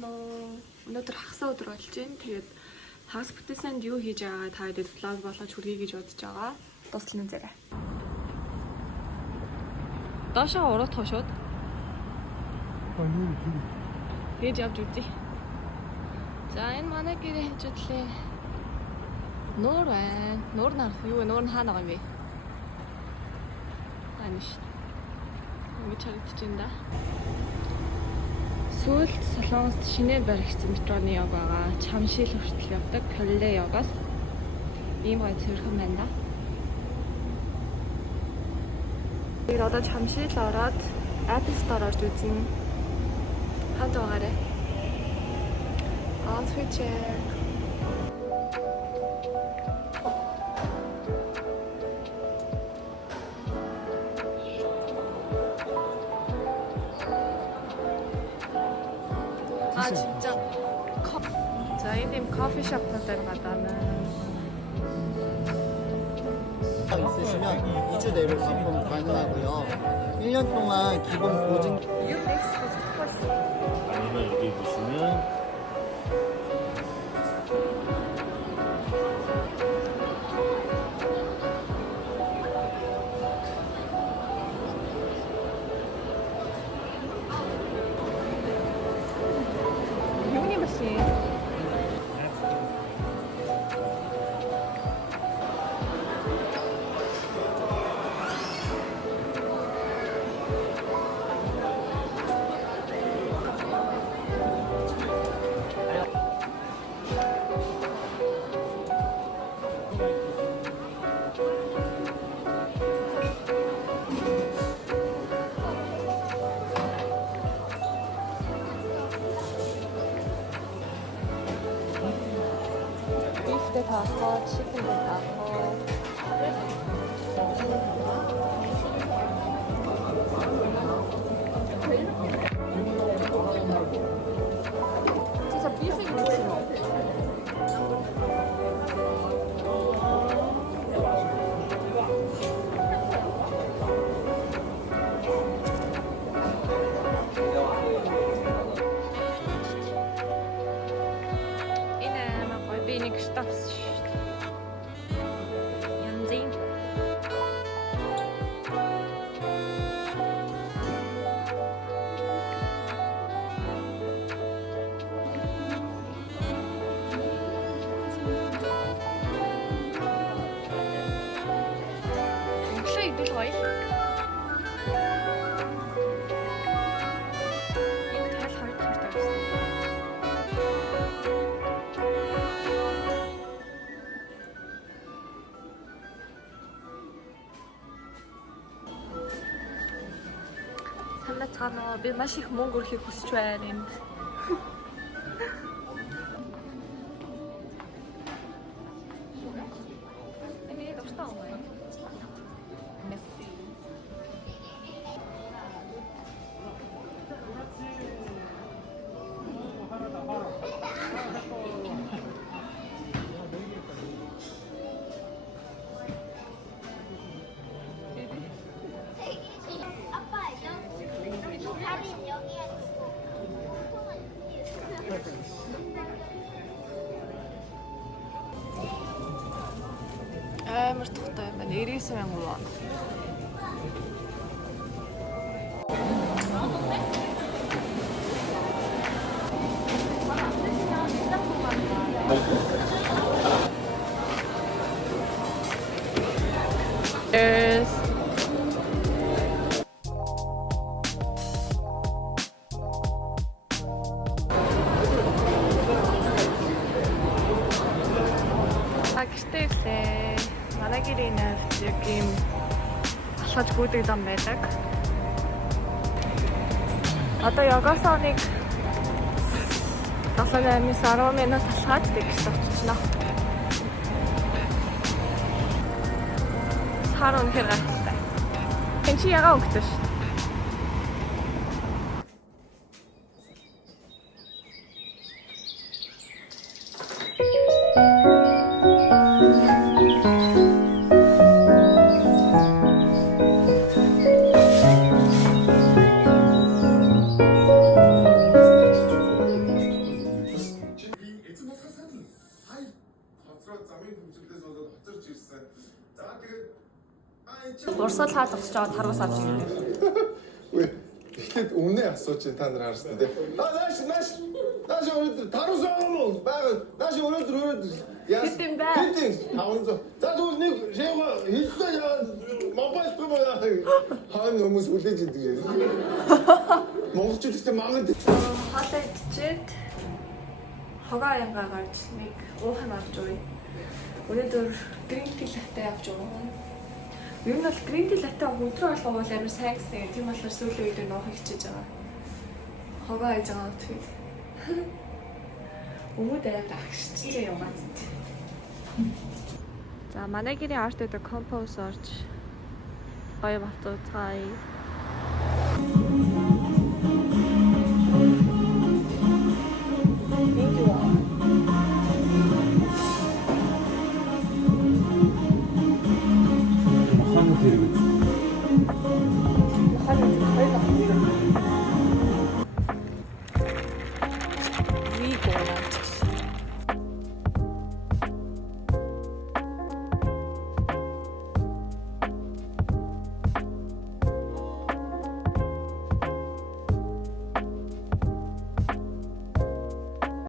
байна уу? Өнөөдөр хагас өдөр болж байна. Тэгээд хагас бүтээсэнд юу хийж байгаа та хэд влог болгож хүргэе гэж бодож байгаа. Дуслан үзээрэй. Доошоо уруу шууд. Тэгж явж үзье. За энэ манай гэрээ хажуудлаа. Нуур байна. Нуур нарах юу вэ? Нуур нь хаана байгаа юм бэ? Ааш. Ингэж харагдаж байна да. Сүүлд Солонгост шинээр баригдсан метроны яг байгаа. Чамшил хүртэл явдаг Калле явгаас ийм гоё цэвэрхэн байна да. Тэгээд одоо Чамшил ороод Apple Store орж үзнэ. Ханд байгаарэ. Outfit check. 아 진짜 자, 이님 커피숍 데로 가다는 있으시면 2주 내로 반품 가능하고요. 1년 동안 기본 보증 아니면 여기 보시면 유니버시 비프도 다고 치킨도 다고 진짜 비프 무침어 wenig Stoffs. Janzien. Schön, du Leute. 산나차노 би маш их мөнгө өрөхийг хүсэж байна энд. Энэ дуртай юм байна. Месси. амар тухтай юм байна. 99,000 вон. Cheers. Гэртээ манай гэрийн навд яг юм алхаж гүйдэг зам байдаг. Одоо ягасаа нэг 7-8-10 минут алхаад тэгж оччихно. Сар үнэхээр гайхалтай. Энд чи ягаа өнгөтэй шүү. цаад зогсож байгаа таргас авч ирнэ. Тэгэхэд үнэ асууч та нар харсан тий. Нааш өнөөдөр тарус аа байгаа. Нааш өнөөдөр яа. Хэдэн бай? Хэдэн 500. За тэгвэл нэг шийгөө хэлсэн яа. Мобайл байгаа. Хаана хүмүүс үлээж идэг юм. Монголчууд ихтэй магад. Хоолой идчихэд хогоо янгаа гарч нэг уухан авч уу. Өнөөдөр green tea latte авч уу. Ер нь бол green tea latte өдрөө болгоо бол амар сайн гэсэн. Тийм болохоор сүүлийн үед нуух хичээж байгаа. Хогоо хийж байгаа утгыг. Өмд амар агшчихжээ юм аа. За манай гэрийн арт гэдэг композ орж гоё батуцгаая. Хаана тэрэг